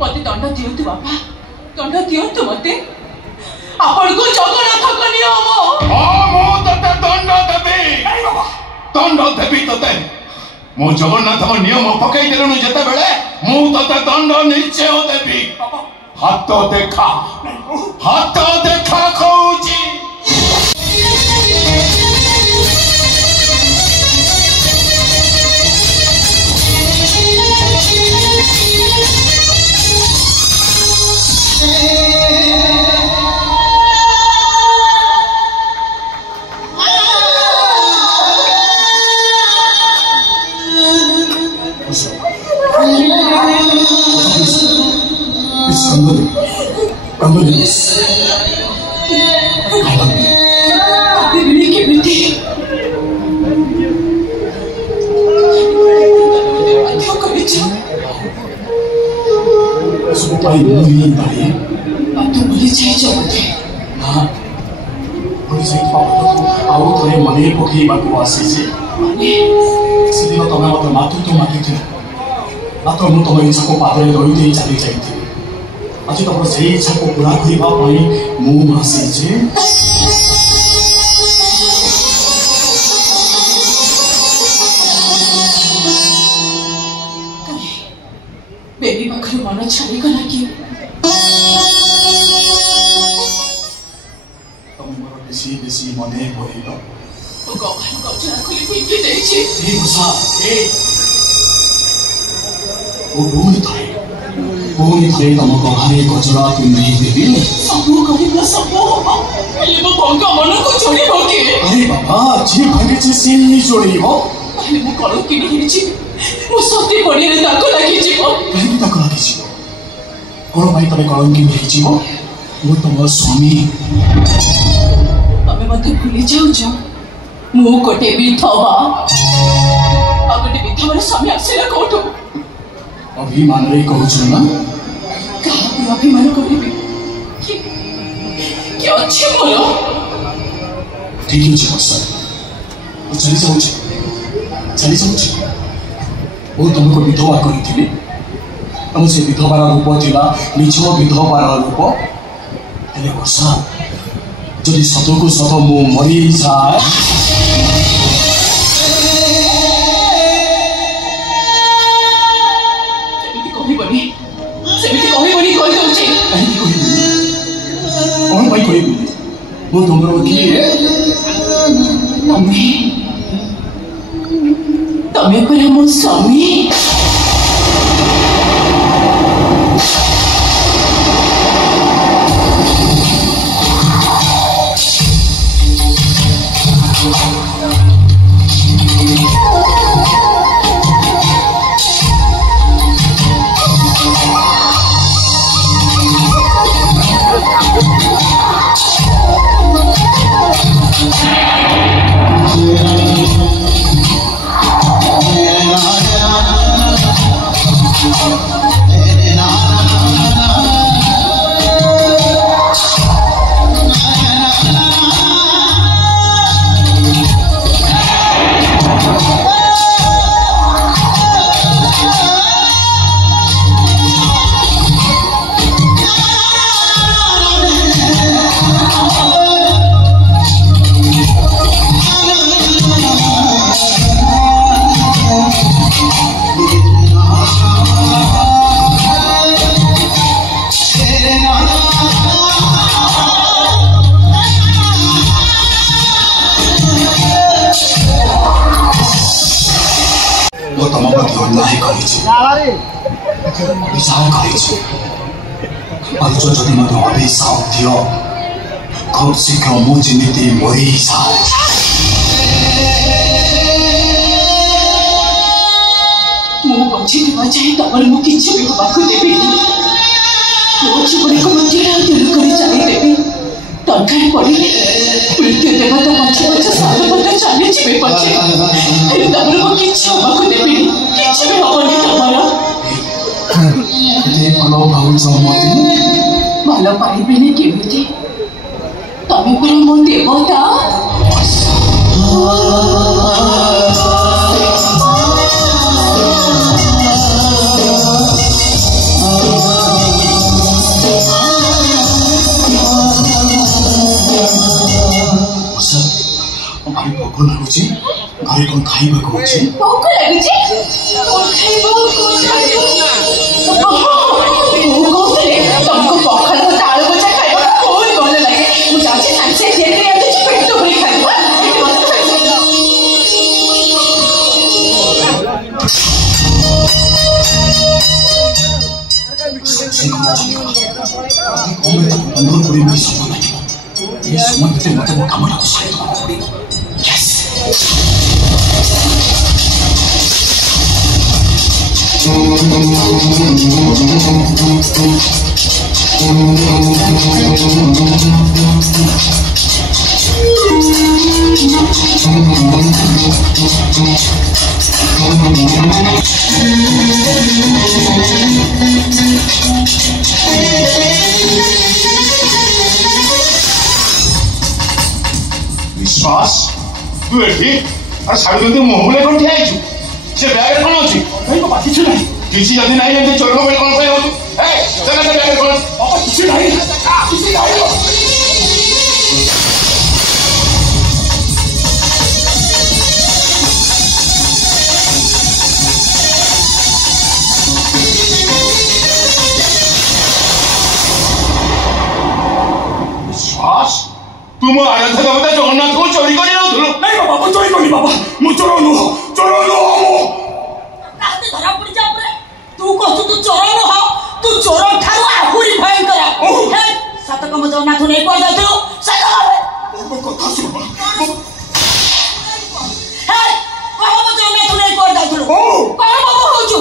मते दंड दियंतु बापा दंड दियंतु मते आपण को जगन्नाथ को नियम मो तते दंड देबी तते मो जगन्नाथ नियम पकई देलनु जते बेले मु तते दंड निश्चय देबी हाथ देखा कहूची मन पकड़ा आसी तुम मत मातृत्व मागिथ मात्र मुझे तुम इच्छा को पादे रही चली जाती आज तुम से इच्छा को पूरा करने मुझे बेबी पाखर मन छाड़गला कि तुम मोर बेसी बेसी मन पड़ेगा तो गजरा खुली फेंकी देछि ए मुसा ए ओ भूमि थाए तुम गहरे गजरा पिंधि देवी सब करिबा सब होबा पहले मो भंगा मन को जोड़िबो के अरे बाबा जी भागे से से नहीं जोड़िबो पहले मो करो कि नहीं छी मो सती बड़ी रे दाग लागि जीवो कहीं दाग लागि जीवो कोन भाई तमे कलंकी नहीं जीवो मो तुम स्वामी तमे मते भूली जाऊ जा मु गोटे विधवा गोटे विधवार स्वामी आसला कोठो अभिमान रे कहूछ ना कहा अभिमान करिबे कि अच्छे बोलो ठीक है बस चली जाऊँ वो तुमको विधवा करी तुम से विधवार रूप था निज विधवार रूप हेले वर्षा जदि सत को सत मु मरी जाए तमें परा मो स्वामी जदि मत अभिशाप दियो खूब शीघ्र मु जिमिति मरी जाए मु बची जाए तमर मु किछि भी बाखु देबी मो जीवन को मध्य दूर कर जाई देबी दरकार पड़े मृत्यु देवता पछे पछे साल पता चली जीवे पछे तमर मु किछि बाखु देबी किछि भी होबनी तमर भल पाऊँ भल पाइबेनि केमिति तमे पर मो देवता ଲାଗୁଛି ଘରେ କଣ ଖାଇବାକୁ ଅଛି? ଭୋକ ଲାଗୁଛି? ମୁଁ କହୁଥିଲି ତମକୁ ପଖାଳ ଭାତ ଆଳୁ ଭଜା ଖାଇବାକୁ ବହୁତ ଭଲ ଲାଗେ। ମୁଁ ଯାଉଛି ସାଙ୍ଗେ ସାଙ୍ଗେ ତିଆରି କରି ଆଣୁଛି, ପେଟ ଭରି ଖାଇବ। विश्वास तू एठी और साड़ी जल्दी मुंह बुले कोन ठिया आइछु से बैग रे कोन अछि भाई बाबा किछु नाही किछि जदी नाही एते चोरनो बेल कोन पय होतु ए चला से बैग रे कोन बाबा किछु नाही किछि नाही विश्वास तुम आराध्य देवता जगन्नाथ को चोरी कर नहीं बाबा मु चोरी करी बाबा मु चोर नुह राते धरा पड़ी जा परे तू कहू तू चोर नुह तू चोर ठारू आहुरी भयंकर हे सतकम जगन्नाथ नहीं कर दतु सही बाबा कथा सुन हे कहम जगन्नाथ नहीं कर दतु कौन बाबा होजु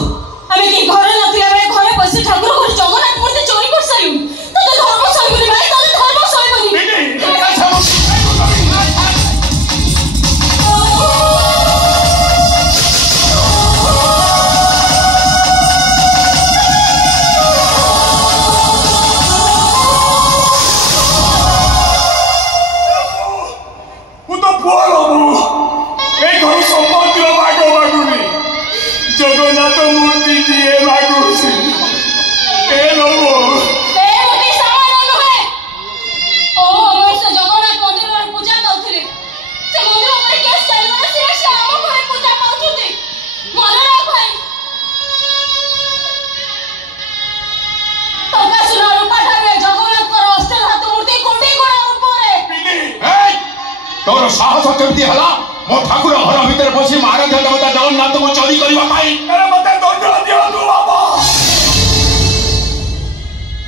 हमें की घर नथिला बे घरे पैसे ठाकुर घर जगन्नाथ मूर्ति चोरी कर सायु तो धर्म सही भाई तो धर्म सही बनी जगन्नाथ मूर्ति जी लागू से ए लोगो ए मूर्ति सामान नहे ओ हमर से जगन्नाथ मंदिर रे पूजा करथिले से मंदिर ऊपर केस चलबा से से हम घरे पूजा पाउछुते मन राख भाई टका सुना रूपा ठारे जगन्नाथ को अष्टल हाथ मूर्ति कोंडी गोड़ा ऊपर ए तोर साहस केमती हला मो ठाकुर घर भीतर बसी महाराज देवता जगन्नाथ को चोरी करबा पाई अरे मते दंड दियो तू बाबा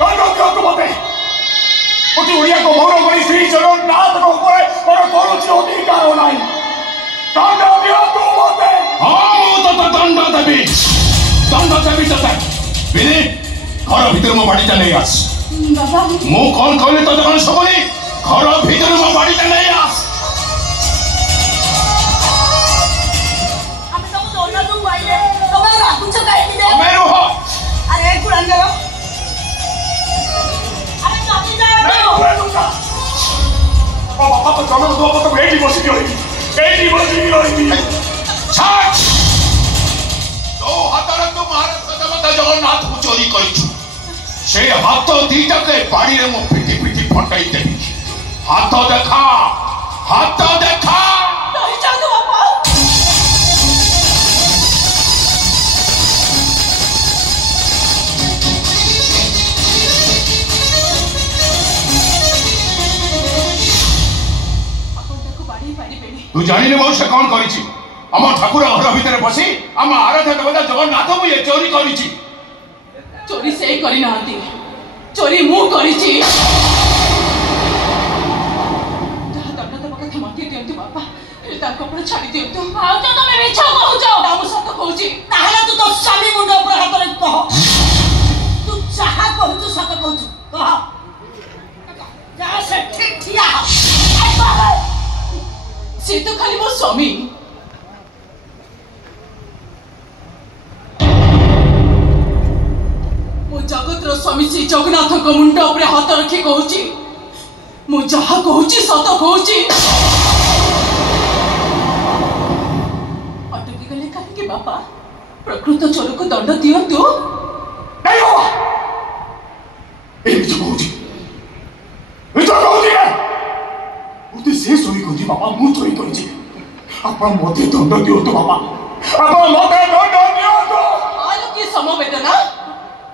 दंड दियो तू मते ओटी ओडिया को गौरव करी श्री जगन्नाथ को ऊपर और कोरोची अधिकार नाही दंड दियो तू मते हां मो तो दंड देबी तते बिनी घर भीतर मो बाड़ी नहीं आस बाबा मो कौन कहले तो जगन सबनी घर भीतर मो बाड़ी नहीं आस अरे कुरंदर अरे चाची जा बाबा तो जगन दो तो बेटी बसी की होई छाट तो हातर तो महाराज देवता जगन्नाथ को चोरी करिछु से हाथ दीटा के बाड़ी रे मो पिटी फटाई देबी हाथ देखा नहीं जा तू बाबा तू जानी नहीं से कौन करी आम ठाकुर घर भीतर बसी आम आराध्य देवता जगन्नाथ को ये चोरी करी चोरी से करी नांती चोरी मु करिछि जहा दंड देबा कथा मते दियंतु बाबा ए ताको पर छाडी दियंतु आ तो तमे मिछ कहउछो हम सत कहउछि ताहला तू तो स्वामी मुंड ऊपर हाथ रे कह तू चाहा कहउछु सत कहउछु कह जा से ठीक थिया आ बाबा से तो खाली मो स्वामी मो जगतर स्वामी श्री जगन्नाथ को मुंड ऊपर हाथ रखी कहूची मु जहा कहूची सत कहूची अटकी गले काहे बापा प्रकृत चोर को दंड दियंतु नहीं हो ए जो कहूची ए जो कहूची उते से सोई कहूची बाबा मु चोरी करिछि ଆପଣ ମୋତେ ଦଣ୍ଡ ଦିଅନ୍ତୁ ବାବା, ଆପଣ ମୋତେ ଦଣ୍ଡ ଦିଅନ୍ତୁ। ଆଲୋ କି ସମବେଦନା,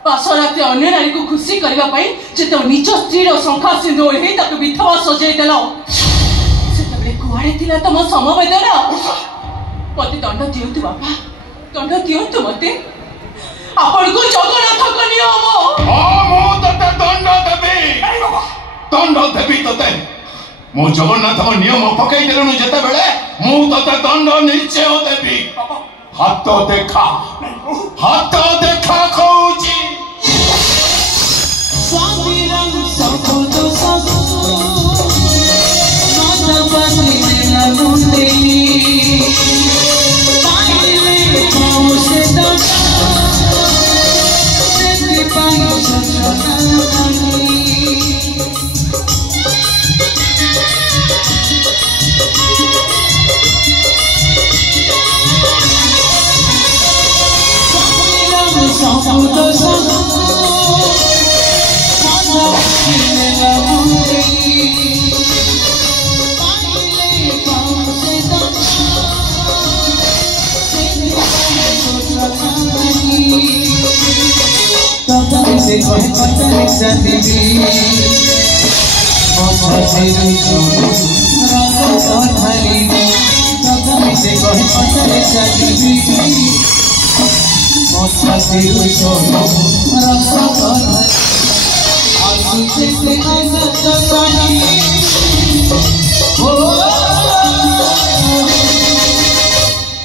ପାଶରାତି ଅନ୍ୟ ନାରୀକୁ ଖୁସି କରିବା ପାଇଁ ଯେତେବେଳେ ନିଜ ସ୍ତ୍ରୀର ଶଙ୍ଖା ସିନ୍ଦୁର ଓହ୍ଲେଇ ତାକୁ ବିଧବା ସଜେଇ ଦେଲ, ସେତେବେଳେ କୁଆଡ଼େ ଥିଲା ତମ ସମବେଦନା? ମତେ ଦଣ୍ଡ ଦିଅନ୍ତୁ ବାପା, ଦଣ୍ଡ ଦିଅନ୍ତୁ ମତେ। ଆପଣଙ୍କୁ ଜଗନ୍ନାଥଙ୍କ ନିୟମ। ମୁଁ ତତେ ଦଣ୍ଡ ଦେବି, ଦଣ୍ଡ ଦେବି ତତେ। ମୁଁ ଜଗନ୍ନାଥଙ୍କ ନିୟମ ପକେଇ ଦେଲୁଣି ଯେତେବେଳେ ମୁଁ ତତେ ଦଣ୍ଡ ନିଶ୍ଚୟ ଦେବି। ହାତ ଦେଖା, ହାତ ଦେଖା କହୁଛି।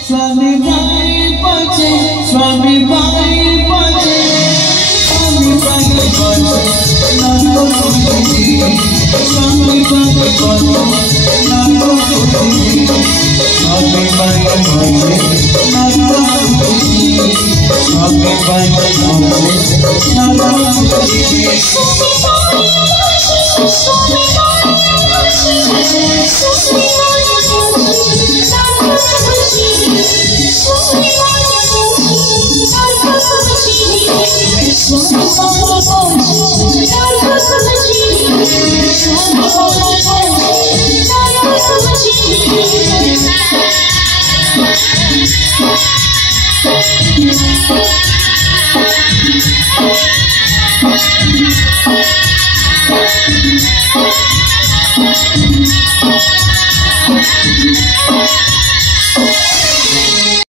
स्वामी भाई बचे, स्वामी भाई बचे, स्वामी भाई बचे, नानो सुधी, स्वामी भाई बचे, नानो सुधी, स्वामी भाई बचे, नानो सुधी, स्वामी भाई बचे, नानो सुधी।